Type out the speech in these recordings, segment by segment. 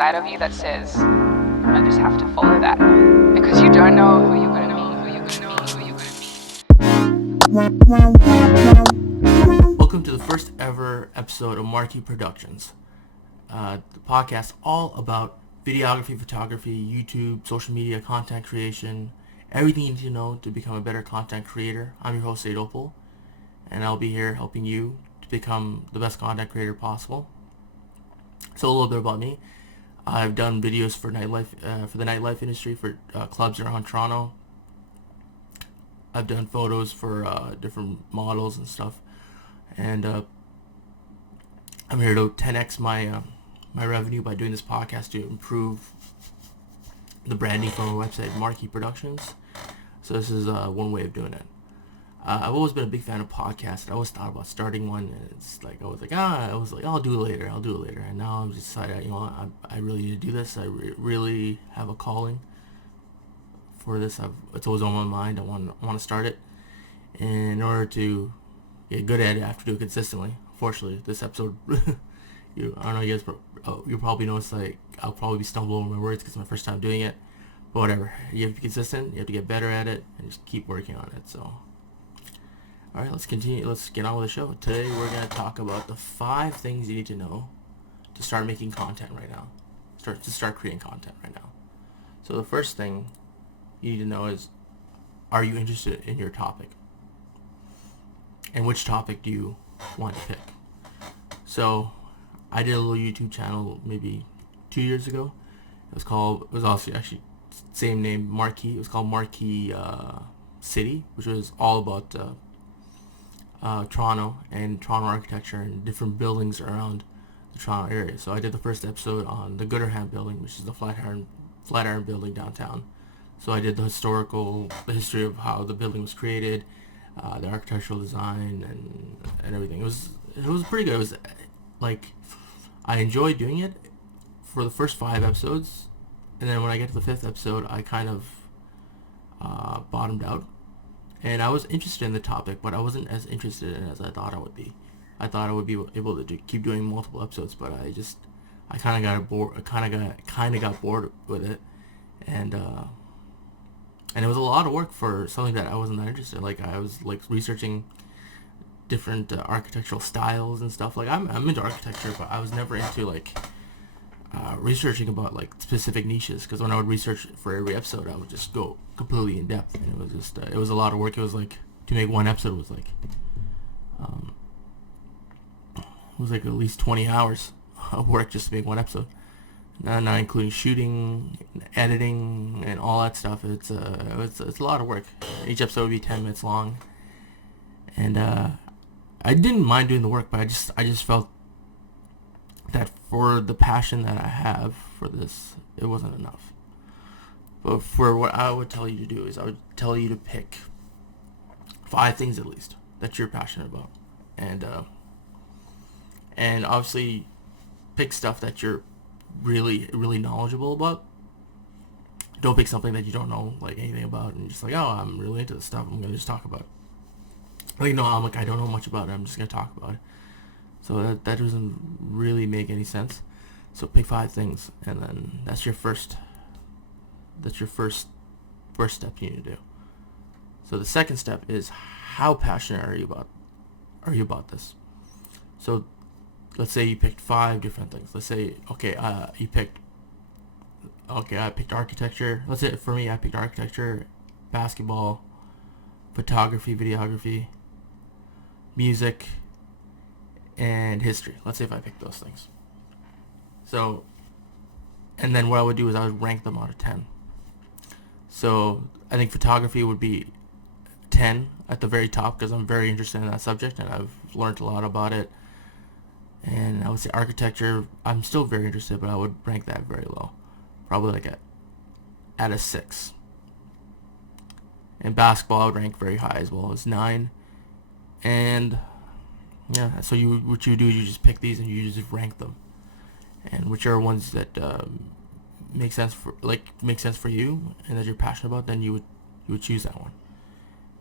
inside of you that says, I just have to follow that. Because you don't know who you're going to be, Welcome to the first ever episode of Marquee Productions, the podcast all about videography, photography, YouTube, social media, content creation, everything you need to know to become a better content creator. I'm your host, Adolfo, and I'll be here helping you to become the best content creator possible. So a little bit about me. I've done videos for nightlife, for the nightlife industry, for clubs around Toronto. I've done photos for different models and stuff, and I'm here to 10x my revenue by doing this podcast to improve the branding for my website, Marquee Productions. So this is one way of doing it. I've always been a big fan of podcasts. I always thought about starting one, and it's like I was like, I'll do it later, and now I'm just decided, I really need to do this. I really have a calling for this. It's always on my mind. I want to start it, and in order to get good at it, I have to do it consistently. Unfortunately, this episode, I don't know, you guys, you'll probably notice like I'll probably be stumbling over my words because it's my first time doing it. But whatever, you have to be consistent. You have to get better at it, and just keep working on it. So, all right, let's continue. Let's get on with the show. Today, we're gonna talk about the 5 things you need to know to start making content right now. Start creating content right now. So the first thing you need to know is, are you interested in your topic? And which topic do you want to pick? So, I did a little YouTube channel maybe 2 years ago. It was also actually same name, Marquee. It was called Marquee City, which was all about Toronto and Toronto architecture and different buildings around the Toronto area. So I did the first episode on the Gooderham building, which is the Flatiron building downtown. So I did the history of how the building was created, the architectural design, and everything. It was pretty good. It was like, I enjoyed doing it for the first 5 episodes, and then when I get to the 5th episode, I kind of bottomed out. And I was interested in the topic, but I wasn't as interested in it as I thought I would be. I thought I would be able to keep doing multiple episodes, but I kind of got bored. I kind of got bored with it, and it was a lot of work for something that I wasn't that interested in. Like, I was like researching different architectural styles and stuff. Like, I'm into architecture, but I was never into like researching about like specific niches, because when I would research for every episode, I would just go completely in depth, and it was just it was a lot of work. It was like, to make one episode was like at least 20 hours of work just to make one episode, not including shooting, editing, and all that stuff. It's a lot of work. Each episode would be 10 minutes long, and I didn't mind doing the work, but I just felt that for the passion that I have for this, it wasn't enough. But for what I would tell you to do is, I would tell you to pick 5 things at least that you're passionate about, and obviously pick stuff that you're really, really knowledgeable about. Don't pick something that you don't know like anything about, and just like, oh, I'm really into this stuff, I'm gonna just talk about it. Like, no, I don't know much about it, I'm just gonna talk about it. So that doesn't really make any sense. So pick 5 things, and then that's your first step you need to do. So the second step is, how passionate are you about this? So let's say you picked 5 different things. Let's say, I picked architecture. Let's say for me, I picked architecture, basketball, photography, videography, music, and history. Let's say if I picked those things. So, and then what I would do is I would rank them out of 10. So I think photography would be 10 at the very top, because I'm very interested in that subject and I've learned a lot about it. And I would say architecture, I'm still very interested, but I would rank that very low, probably like at a 6. And basketball I would rank very high as well, as 9. And yeah, so what you do is you just pick these and you just rank them, and whichever ones that make sense for you and that you're passionate about, then you would choose that one.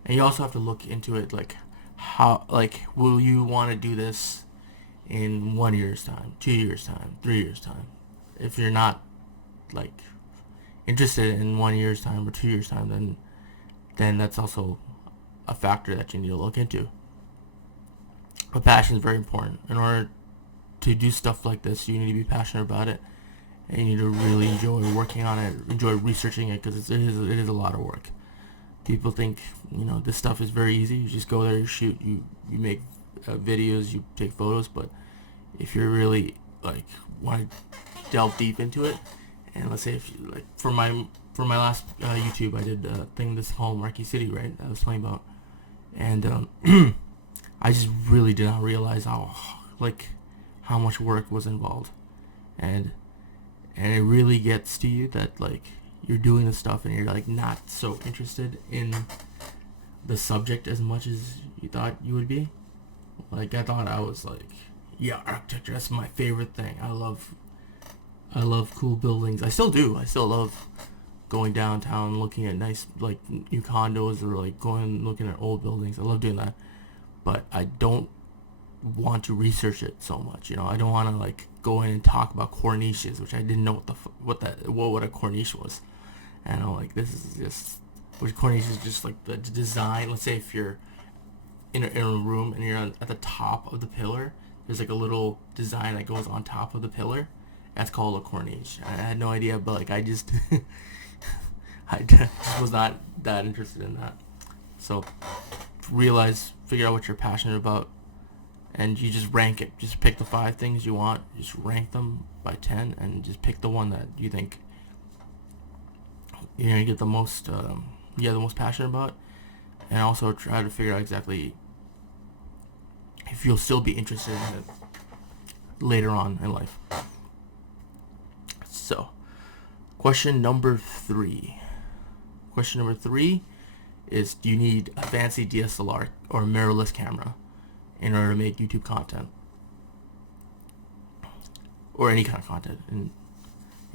And you also have to look into it, like, how, like, will you want to do this in 1 year's time, 2 years time, 3 years time? if you're not like interested in 1 year's time or 2 years time, then that's also a factor that you need to look into. But passion is very important. In order to do stuff like this, you need to be passionate about it, and you need to really enjoy working on it, enjoy researching it, because it is a lot of work. People think, this stuff is very easy. You just go there, you shoot, you make videos, you take photos. But if you're really like want to delve deep into it, and let's say if you, like for my last YouTube, I did a thing this whole Marquee City, right, that I was talking about, and I just really did not realize how much work was involved, and it really gets to you that like you're doing this stuff and you're like not so interested in the subject as much as you thought you would be. Like I thought I was like, yeah, architecture, that's my favorite thing. I love cool buildings. I still do. I still love going downtown, looking at nice like new condos, or like looking at old buildings. I love doing that, but I don't want to research it so much. I don't want to like go in and talk about corniches, which I didn't know what a corniche was. And I'm like, this is just, which corniche is just like the design. Let's say if you're in a room and you're at the top of the pillar, there's like a little design that goes on top of the pillar. That's called a corniche. I had no idea, but like I just I just was not that interested in that. So figure out what you're passionate about, and you just rank it. Just pick the 5 things you want, just rank them by 10, and just pick the one that you think you're gonna get the most passionate about, and also try to figure out exactly if you'll still be interested in it later on in life. So, question number 3 is, do you need a fancy DSLR or mirrorless camera in order to make YouTube content, or any kind of content in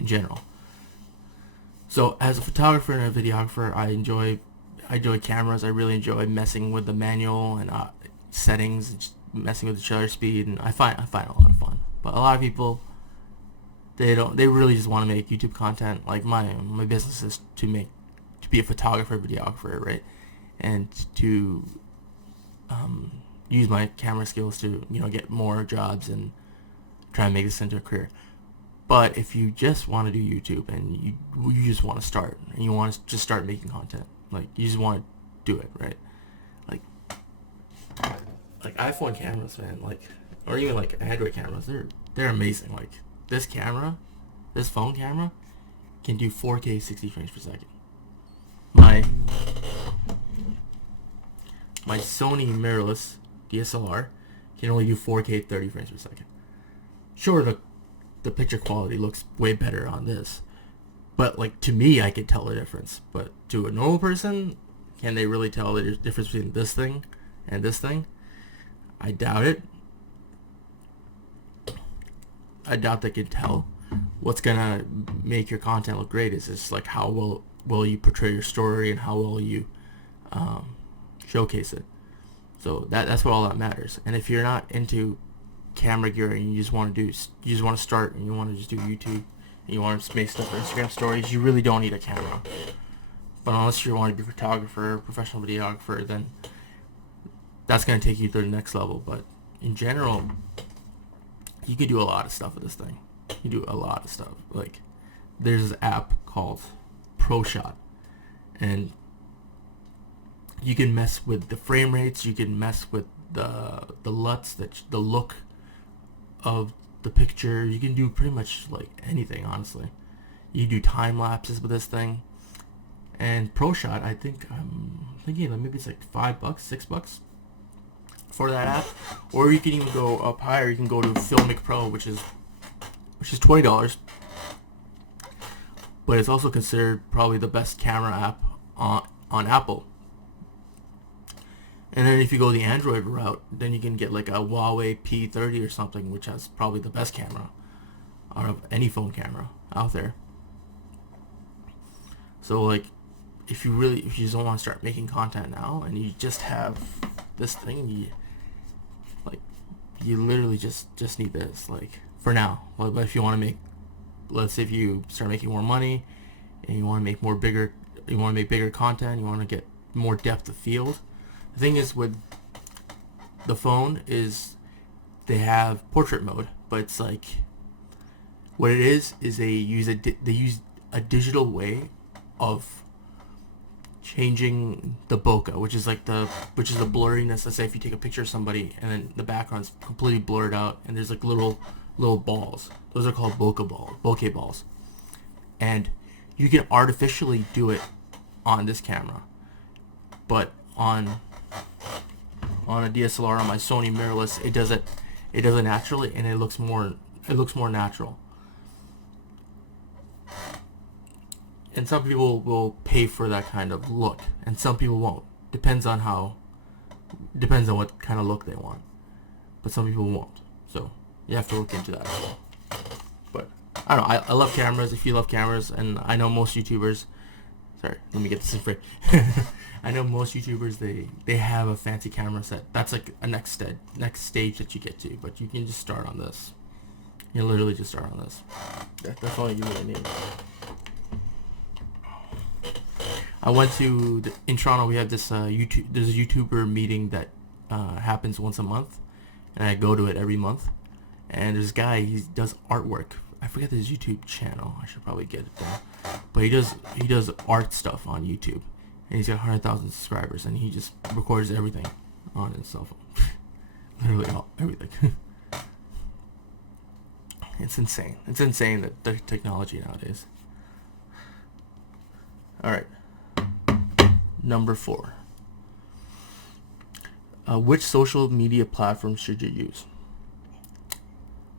general? So as a photographer and a videographer, I enjoy cameras. I really enjoy messing with the manual and settings, messing with the shutter speed, and I find a lot of fun. But a lot of people, they really just want to make YouTube content. Like my business is to be a photographer, videographer, right? And to use my camera skills to get more jobs and try and make this into a career. But if you just want to do YouTube and you just want to start and you want to just start making content, like you just want to do it, right? Like iPhone cameras, man, or even like Android cameras, they're amazing. Like this phone camera can do 4K 60 frames per second. My Sony mirrorless DSLR can only do 4K 30 frames per second. Sure, the picture quality looks way better on this, but like to me, I could tell the difference. But to a normal person, can they really tell the difference between this thing and this thing? I doubt it. I doubt they can tell. What's gonna make your content look great is just like how well you portray your story and how well you showcase it. So that's what all that matters. And if you're not into camera gear and you just want to start and you want to just do YouTube and you want to make stuff for Instagram stories, you really don't need a camera. But unless you want to be a photographer, professional videographer, then that's going to take you to the next level. But in general, you could do a lot of stuff with this thing. You do a lot of stuff. Like there's this app called ProShot, and you can mess with the frame rates, you can mess with the LUTs, the look of the picture. You can do pretty much like anything, honestly. You do time lapses with this thing. And ProShot, I'm thinking that maybe it's like $5, $6 for that app. Or you can even go up higher. You can go to Filmic Pro, which is $20. But it's also considered probably the best camera app on Apple. And then if you go the Android route, then you can get like a Huawei P30 or something, which has probably the best camera out of any phone camera out there. So like, if you just don't want to start making content now, and you just have this thing, you literally just need this, like, for now. But if you want to make let's say if you start making more money and you want to make bigger content, you want to get more depth of field. The thing is with the phone is they have portrait mode, but it's like what it is they use a digital way of changing the bokeh, which is the blurriness. Let's say if you take a picture of somebody and then the background's completely blurred out and there's like little balls. Those are called bokeh balls. And you can artificially do it on this camera. But on a DSLR, on my Sony mirrorless, it does it naturally, and it looks more natural. And some people will pay for that kind of look, and some people won't. Depends on what kind of look they want. But some people won't. So you have to look into that as well. But I don't know. I love cameras. If you love cameras, and I know most YouTubers. Sorry, let me get this in frame. I know most YouTubers they have a fancy camera set. That's like a next stage that you get to. But you can just start on this. You can literally just start on this. That's all you really need. I went to in Toronto. We have this there's a YouTuber meeting that happens once a month, and I go to it every month. And there's a guy, he does artwork. I forget his YouTube channel. I should probably get it down. But he does art stuff on YouTube, and he's got 100,000 subscribers, and he just records everything on his cell phone. Literally everything. It's insane. It's insane that the technology nowadays. All right. Number 4. Which social media platforms should you use?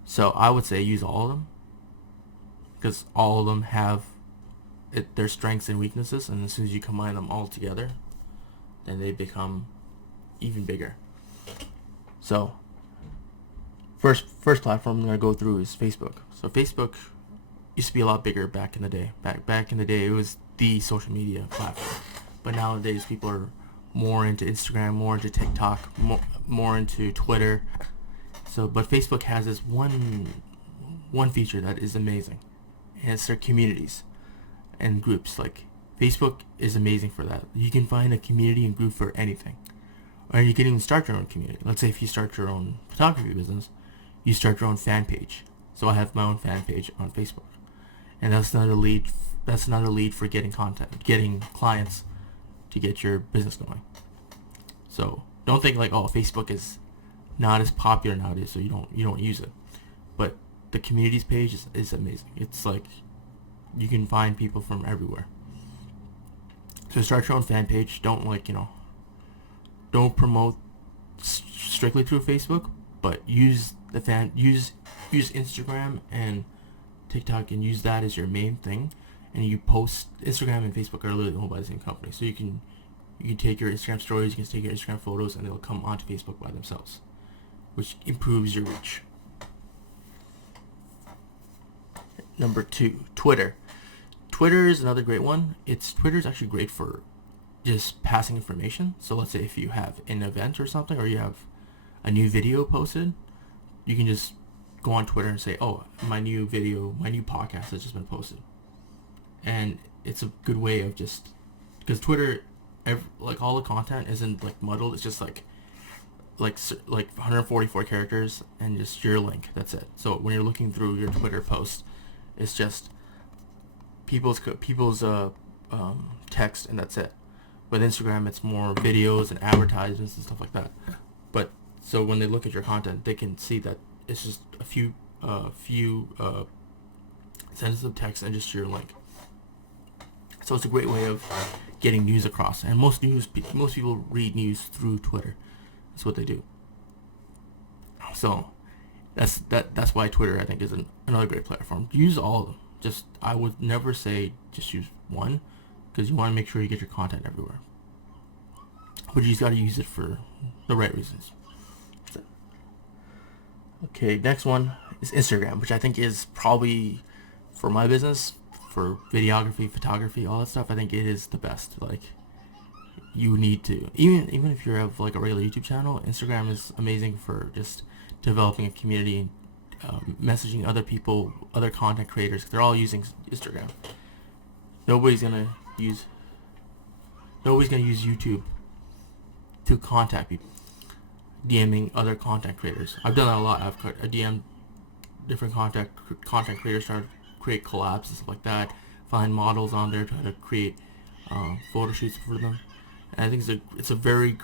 So I would say use all of them, because all of them have their strengths and weaknesses, and as soon as you combine them all together, then they become even bigger. So first platform I'm going to go through is Facebook. So Facebook used to be a lot bigger back in the day. Back in the day, it was the social media platform. But nowadays, people are more into Instagram, more into TikTok, more into Twitter. But Facebook has this one feature that is amazing, and it's their communities and groups. Like, Facebook is amazing for that. You can find a community and group for anything, or you can even start your own community. Let's say if you start your own photography business, you start your own fan page. So I have my own fan page on Facebook, and that's another lead. That's another lead for getting clients to get your business going. So don't think like, oh, Facebook is not as popular nowadays, so you don't use it. But the communities page is amazing. It's like you can find people from everywhere. So start your own fan page. Don't don't promote strictly through Facebook, but use Instagram and TikTok and use that as your main thing. And you post. Instagram and Facebook are literally owned by the same company, so you can take your Instagram stories, you can take your Instagram photos, and they'll come onto Facebook by themselves, which improves your reach. Number 2, Twitter. Twitter is another great one. Twitter's actually great for just passing information. So let's say if you have an event or something, or you have a new video posted, you can just go on Twitter and say, oh, my new podcast has just been posted. And it's a good way of just, because Twitter, all the content isn't like muddled. It's just like 144 characters and just your link. That's it. So when you're looking through your Twitter post, it's just people's text, and that's it. With Instagram, it's more videos and advertisements and stuff like that. But so when they look at your content, they can see that it's just a few sentences of text and just your link. So it's a great way of getting news across, and most people read news through Twitter. That's what they do. So that's why Twitter, I think, is another great platform. Use all of them. I would never say just use one, because you want to make sure you get your content everywhere. But you just got to use it for the right reasons. Okay, next one is Instagram, which I think is probably, for my business, for videography, photography, all that stuff, I think it is the best. Like, you need to, even if you have like a regular YouTube channel, Instagram is amazing for just developing a community messaging other people, other content creators. They're all using Instagram. Nobody's gonna use YouTube to contact people. DMing other content creators. I've done that a lot. I've DM'd different content creators, trying to create collabs and stuff like that. Find models on there, try to create photo shoots for them. And I think it's a great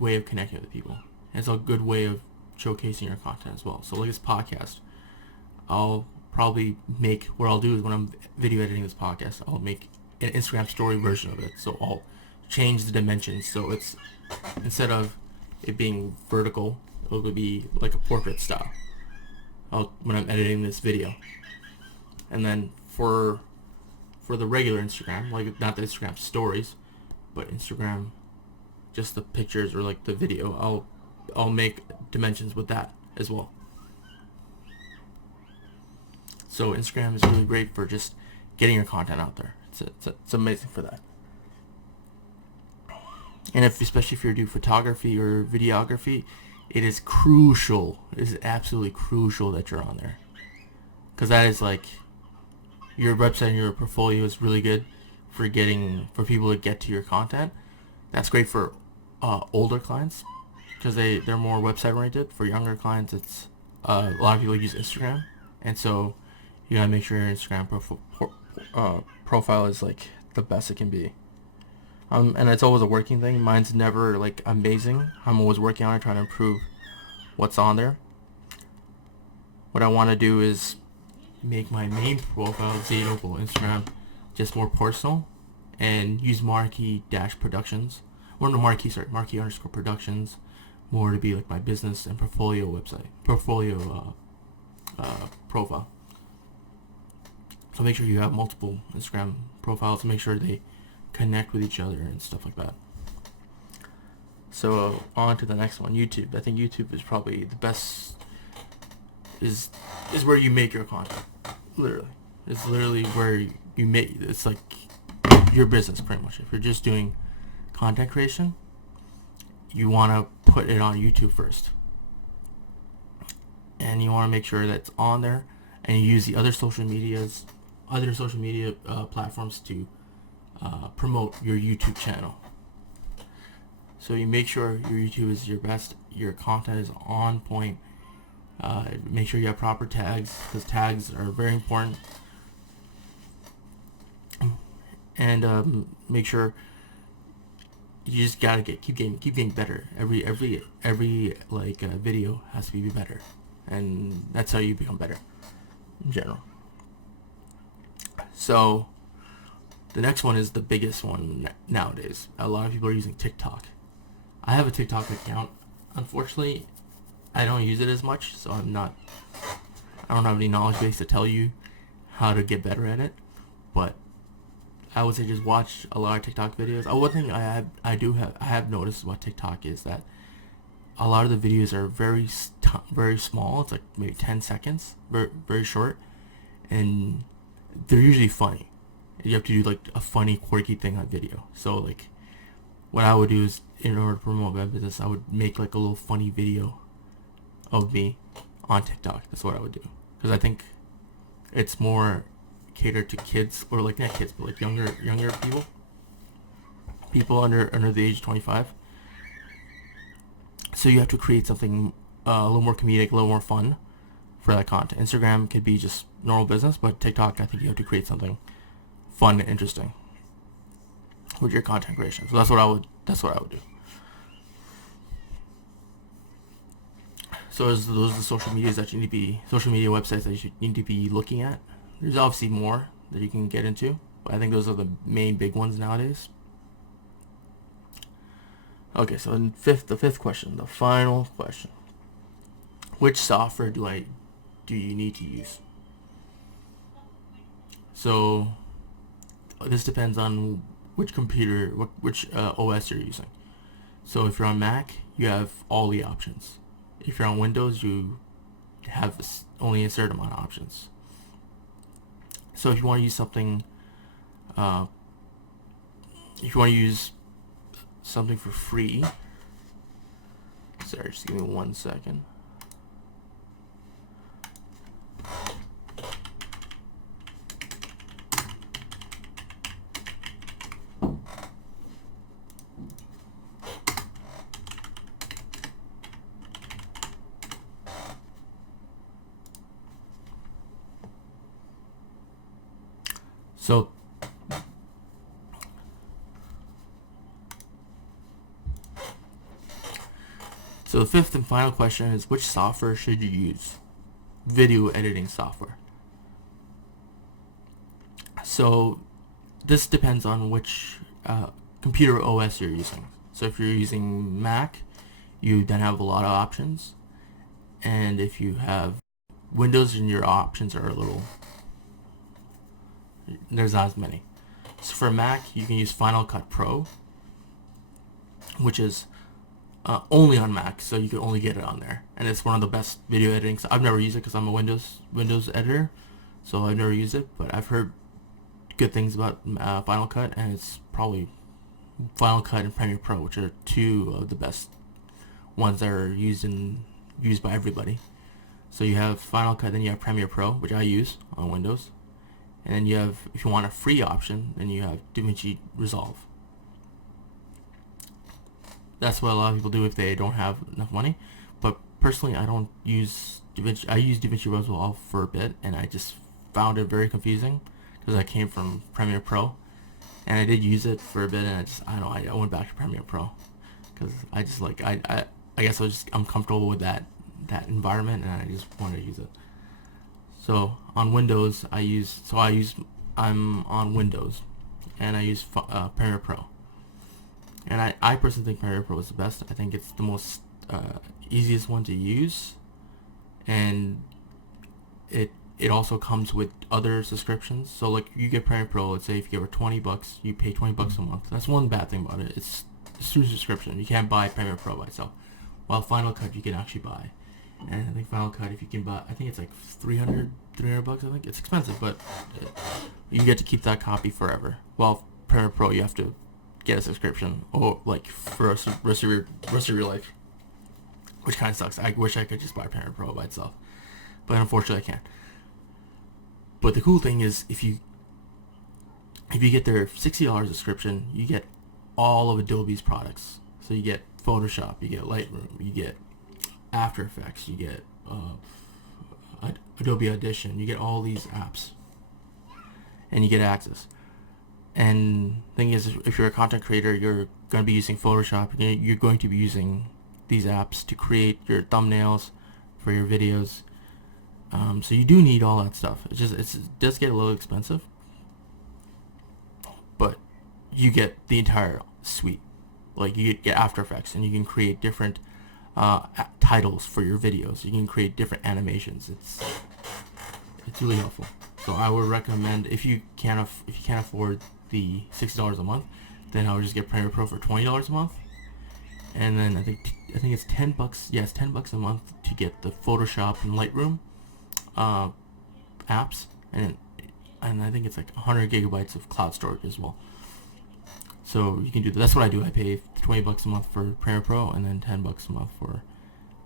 way of connecting with people. And it's a good way of showcasing your content as well. So like this podcast, I'll probably make, what I'll do is when I'm video editing this podcast, I'll make an Instagram story version of it. So I'll change the dimensions. So it's, instead of it being vertical, it'll be like a portrait style when I'm editing this video. And then for the regular Instagram, like not the Instagram stories, but Instagram, just the pictures or like the video, I'll make dimensions with that as well. So Instagram is really great for just getting your content out there. It's amazing for that. And especially if you do photography or videography, it is crucial. It is absolutely crucial that you're on there, because that is like, your website and your portfolio is really good for people to get to your content. That's great for older clients, because they're more website oriented. For younger clients, it's a lot of people use Instagram, and so you gotta make sure your Instagram profile is like the best it can be. And it's always a working thing. Mine's never like amazing. I'm always working on it, trying to improve what's on there. What I want to do is make my main profile, local Instagram, just more personal, and use Marquee-Productions, or no, Marquee_Productions, more to be like my business and portfolio profile. So make sure you have multiple Instagram profiles to make sure they connect with each other and stuff like that. So on to the next one, YouTube. I think YouTube is probably the best, is where you make your content. Literally. It's literally where you make, it's like your business pretty much. If you're just doing content creation, you want to put it on YouTube first. And you want to make sure that it's on there, and you use the other social media platforms to promote your YouTube channel. So you make sure your YouTube is your best, your content is on point. Make sure you have proper tags, because tags are very important. And make sure you just gotta keep getting better. Every video has to be better, and that's how you become better in general. So the next one is the biggest one nowadays. A lot of people are using TikTok. I have a TikTok account. Unfortunately, I don't use it as much, so I don't have any knowledge base to tell you how to get better at it. But I would say just watch a lot of TikTok videos. One thing I have noticed about TikTok is that a lot of the videos are very small. It's like maybe 10 seconds, very, very short, and they're usually funny. You have to do like a funny, quirky thing on video. So like, what I would do is, in order to promote my business, I would make like a little funny video of me on TikTok. That's what I would do, because I think it's more catered to kids, or like not kids, but like younger people under the age of 25. So you have to create something a little more comedic, a little more fun for that content. Instagram could be just normal business, but TikTok, I think you have to create something fun and interesting with your content creation. So that's what I would do. So those are the social media websites that you need to be looking at. There's obviously more that you can get into, but I think those are the main big ones nowadays. Okay, so the fifth question, the final question. Which software do you need to use? So this depends on which computer, which OS you're using. So if you're on Mac, you have all the options. If you're on Windows, you have only a certain amount of options. So if you want to use something, for free, sorry, just give me 1 second. So the fifth and final question is, which software should you use? Video editing software. So this depends on which computer OS you're using. So if you're using Mac, you then have a lot of options. And if you have Windows, then your options are there's not as many. So for Mac, you can use Final Cut Pro, which is only on Mac, so you can only get it on there. And it's one of the best video editing. So I've never used it because I'm a Windows editor, so I've never used it. But I've heard good things about Final Cut, and it's probably Final Cut and Premiere Pro, which are two of the best ones that are used by everybody. So you have Final Cut, then you have Premiere Pro, which I use on Windows, and then you have, if you want a free option, then you have DaVinci Resolve. That's what a lot of people do if they don't have enough money. But personally, I don't use DaVinci. I used DaVinci Resolve for a bit, and I just found it very confusing because I came from Premiere Pro, and I did use it for a bit, and I went back to Premiere Pro because I just I guess I'm comfortable with that environment, and I just wanted to use it. So on Windows, I'm on Windows, and I use Premiere Pro. And I personally think Premiere Pro is the best. I think it's the most easiest one to use, and it also comes with other subscriptions. So like you get Premiere Pro, let's say if you give her $20, you pay $20 a month. That's one bad thing about it. It's through subscription. You can't buy Premiere Pro by itself. While Final Cut you can actually buy. And I think Final Cut, if you can buy, I think it's like $300 I think. It's expensive, but you get to keep that copy forever. While Premiere Pro, you have to get a subscription, or like for the rest of your life, which kind of sucks. I wish I could just buy Premiere Pro by itself, but unfortunately I can't. But the cool thing is, if you get their $60 subscription, you get all of Adobe's products. So you get Photoshop, you get Lightroom, you get After Effects, you get Adobe Audition, you get all these apps, and you get access. And the thing is, if you're a content creator, you're going to be using Photoshop. You're going to be using these apps to create your thumbnails for your videos. So you do need all that stuff. It does get a little expensive, but you get the entire suite. Like you get After Effects, and you can create different titles for your videos. You can create different animations. It's really helpful. So I would recommend, if you can't afford the $60 a month, then I would just get Premiere Pro for $20 a month, and then I think it's $10. Yeah, it's $10 a month to get the Photoshop and Lightroom apps, and I think it's like 100 gigabytes of cloud storage as well. So you can do that. That's what I do. I pay $20 a month for Premiere Pro, and then $10 a month for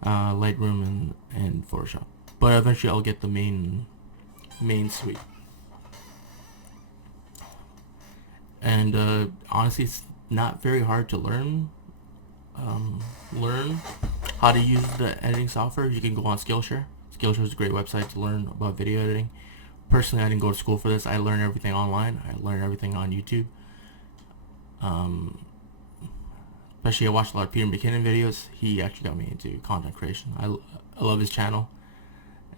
Lightroom and Photoshop. But eventually I'll get the main suite. And honestly, it's not very hard to learn how to use the editing software. You can go on Skillshare. Skillshare is a great website to learn about video editing. Personally, I didn't go to school for this. I learned everything online. I learned everything on YouTube. Especially I watched a lot of Peter McKinnon videos. He actually got me into content creation. I love his channel,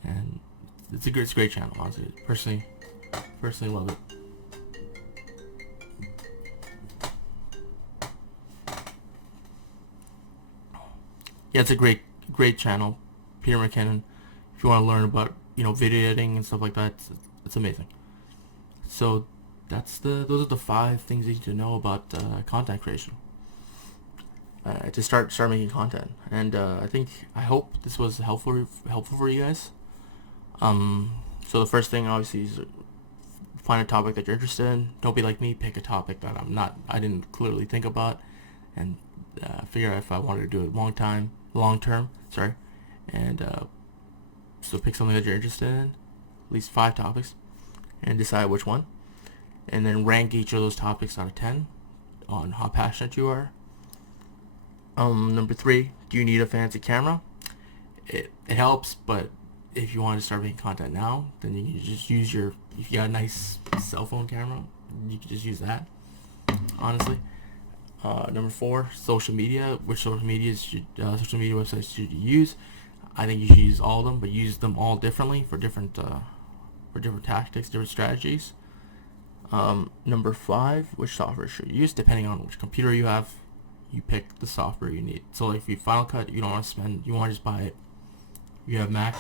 and it's a great channel, honestly. Personally love it. Yeah, it's a great channel, Peter McKinnon. If you want to learn about video editing and stuff like that, it's amazing. So those are the 5 things you need to know about content creation to start making content. And I hope this was helpful for you guys. So the first thing obviously is find a topic that you're interested in. Don't be like me, pick a topic that I didn't clearly think about, and figure out if I wanted to do it long term. And so pick something that you're interested in, at least 5 topics, and decide which one. And then rank each of those topics out of 10 on how passionate you are. Number 3, do you need a fancy camera? It helps, but if you want to start making content now, then you can just use if you got a nice cell phone camera, you can just use that, honestly. Number 4, social media. Which social media websites should you use? I think you should use all of them, but use them all differently for different tactics, different strategies. Number 5, which software should you use? Depending on which computer you have, you pick the software you need. So like if you Final Cut, you don't want to spend, you want to just buy it. You have Mac,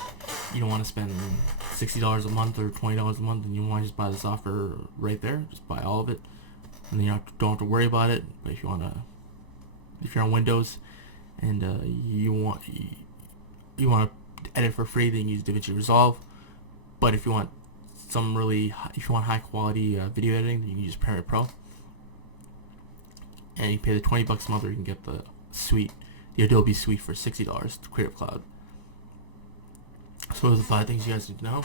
you don't want to spend $60 a month or $20 a month, and you want to just buy the software right there. Just buy all of it, and then you don't have to worry about it. But if you're on Windows, and you want to edit for free, then use DaVinci Resolve. But if you want high quality video editing, then you can use Premiere Pro. And you pay the $20 a month, or you can get the Adobe Suite for $60 to Creative Cloud. So those are the 5 things you guys need to know.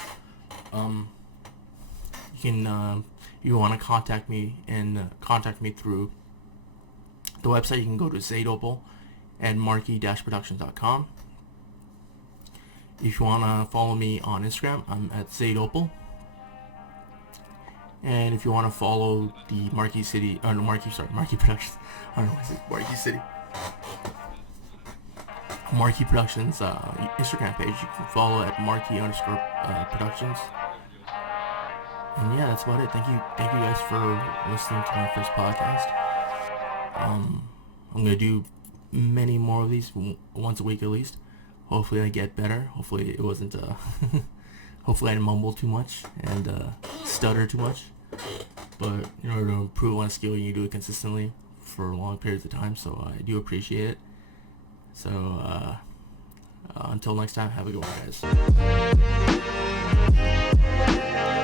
You want to contact me through the website. You can go to Zaidopal at Marquee-Productions.com. If you want to follow me on Instagram, I'm at Zaidopal. And if you want to follow the Marquee Productions. I don't know why I said Marquee City. Marquee Productions Instagram page. You can follow at Marquee_Productions. And yeah, that's about it. Thank you guys for listening to my first podcast. I'm gonna do many more of these, once a week at least. Hopefully I get better. Hopefully it wasn't hopefully I didn't mumble too much and stutter too much. But in order to improve on a skill, you do it consistently for long periods of time, so I do appreciate it. So until next time, have a good one, guys.